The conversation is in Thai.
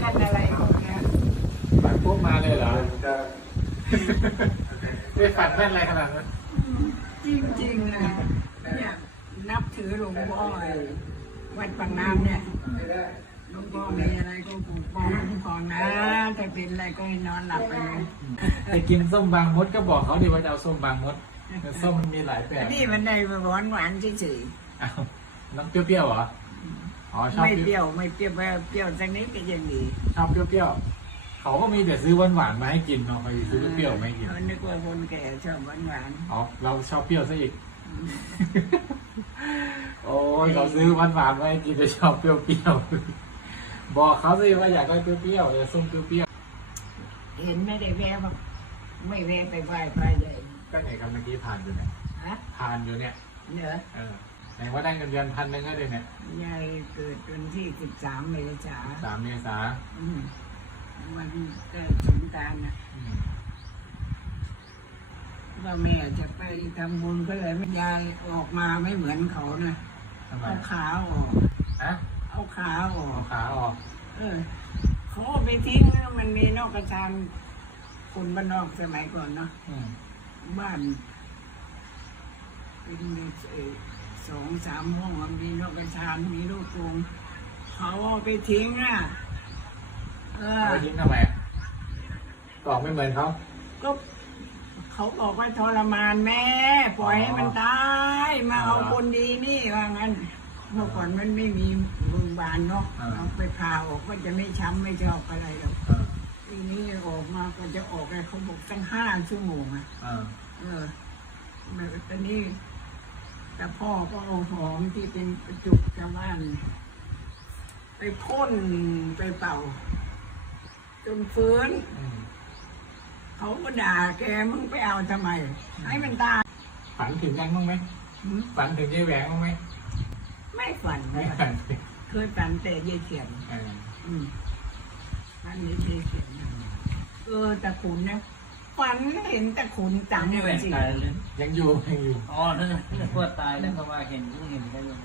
คันอะไรของเนี่ยฝันปุ๊บมาเลยเหรอไม่ฝันแม่นอะไรขนาดนั้นจริงๆนะเนี่ยนับถือหลวงพ่อวัดปากน้ำเนี่ยหลวงพ่อมีอะไรก็ปกป้องคุ้มครองนะถ้าเป็นอะไรก็ให้นอนหลับไปเลยไปกินส้มบางมดก็บอกเขาดิว่าจะเอาส้มบางมดส้มมันมีหลายแบบนี่มันได้หวานหวานๆเฉยอ้าวน้ำเปรี้ยวๆเหรอ อ๋อชๆอบไม่เปเปรี้รี้ยยววไม่เปรี้ยวแบบเปรี้ยวสักนิดก็ยังดีชอบเปรี้ยวๆเขาก็มีแต่ซื้อหวานๆมาให้กินเนาะไปซื้อเปรี้ยวๆมาให้กินเรานึกว่าคนแก่ชอบหวานหวานอ๋อเราชอบเปรี้ยวซะอีก โอ้ยเขาซื้อหวานๆมาให้กินแต่ชอบเปรี้ยวๆบอกเขาสิว่าอยากได้เปรี้ยวๆอยากส้มเปรี้ยวๆเห็นไม่ได้แวะมาไม่แวะไปไหว้พระใหญ่ๆก็ไหนกันเมื่อกี้ผ่านอยู่เนี่ยฮะผ่านอยู่เนี่ยเหนือเออ ไหนว่าได้เงินเดือนพันหนึ่งก็เลยเนี่ยยายเกิดวันที่สิบสามเมษาสามเมษาอืมวันเกิดสงกรารนะอืมว่าแม่จะไปทำบุญก็เลยไม่ยายออกมาไม่เหมือนเขานะทำไมเอาขาออก ฮะเอาขาออเอาก ขาออกเออเขาเอาไปทิ้งนะมันมีนอกกระชานคนบ้านนอกสมัยก่อนเนาะ อืมบ้านเป็นเอ่อ สองสามห้องอะมีนอกกระชานมีลูกกรงเขาเอาไปทิ้งอะเอเอาอไปทิ้งทำไมอะตอกไม่เหมือนเขา ก็เขาบอกว่าทรมานแม่ ปล่อยให้มันตายมาเอาคนดีนี่ว่างั้น เมื่อก่อนมันไม่มีโรงพยาบาลเนาะเอาไปผ่าออกก็จะไม่ช้ำไม่ชอกอะไรหรอกเออทีนี้ออกมาก็จะออกอะไรเขาบอกตั้งห้าชั่วโมงอะเออเออแบบตอนนี้ แต่พ่อก็เอาหอมที่เป็นกระจุกชาวบ้านไปพ่นไปเป่า จนฟื้นอืมเขาก็ด่าแกมึงไปเอาทำไม ให้มันตายฝันถึงยังบ้างไหมหืมฝันถึงยายแหวงบ้างไหมไม่ฝันไม่นะฝันเคยฝันแต่ยายเขียนเอออืมฝันเห็นยายเขียนนะเออแต่ขุนนะ ฝันเห็นแต่ขุนจังไม่แหวเลยกสิตายเลยยังอยู่ยังอยู่ อ๋อนั่นน่ะนึกว่าตายแล้วก็ว่าเห็นเพิ่งเห็นได้ยังไง